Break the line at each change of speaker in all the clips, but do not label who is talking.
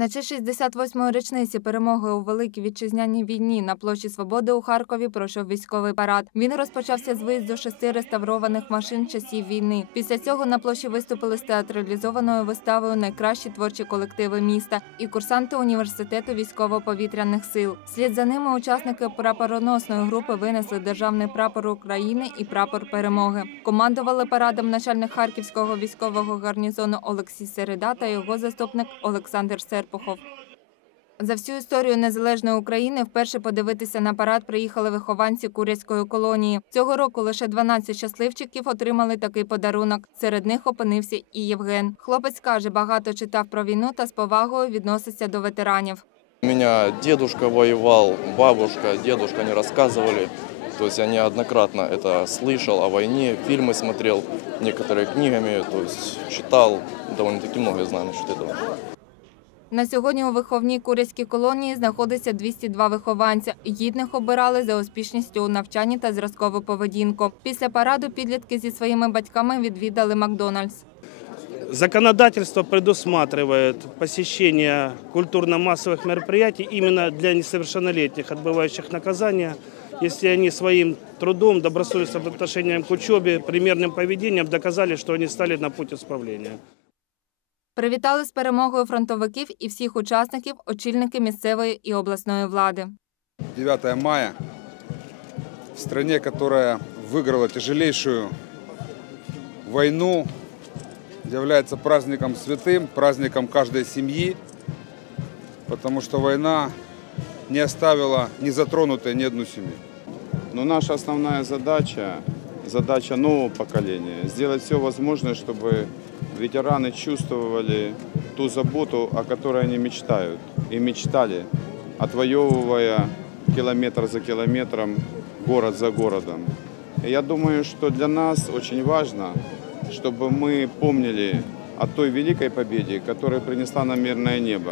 На честь 68-ї річниці перемоги у Великій вітчизняній війні на площі Свободи у Харкові пройшов військовий парад. Він розпочався з виїзду шести реставрованих машин часів війни. Після цього на площі виступили з театралізованою виставою найкращі творчі колективи міста і курсанти університету військово-повітряних сил. Слід за ними учасники прапороносної групи винесли державний прапор України і прапор перемоги. Командували парадом начальник харківського військового гарнізону Олексій Середа та його заступник Олександр Серпухов. За всю історію незалежної України вперше подивитися на парад приїхали вихованці куряцької колонії. Цього року лише 12 щасливчиків отримали такий подарунок. Серед них опинився і Євген. Хлопець каже, багато читав про війну та з повагою відноситься до ветеранів.
У меня дедушка воевал, бабушка, дедушка не рассказывали. То есть я неоднократно это слышал о войне, фильмы смотрел, некоторые книгами, то есть читал, довольно-таки много знаю насчет этого.
На сьогодні у виховній куряцькій колонії знаходиться 202 вихованця. Гідних обирали за успішністю у навчанні та зразкову поведінку. Після параду підлітки зі своїми батьками відвідали Макдональдс.
Законодательство предусматривает посещение культурно-массовых мероприятий именно для несовершеннолетних, отбывающих наказания, если они своим трудом, добросовестным отношением к учебе, примерным поведением доказали, что они стали на путь исправления.
Привітали з перемогою фронтовиків і всіх учасників очільники місцевої і обласної влади.
9 мая в стране, которая выиграла тяжелейшую войну, является праздником святым, праздником каждой семьи, потому что война не оставила не затронутой ни одну семью.
Но наша основная задача, задача нового поколения, сделать все возможное, чтобы ветераны чувствовали ту заботу, о которой они мечтают и мечтали, отвоевывая километр за километром, город за городом. И я думаю, что для нас очень важно, чтобы мы помнили о той великой победе, которую принесла нам мирное небо.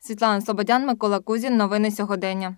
Світлана Слободян, Микола Кузін. Новини сьогодення.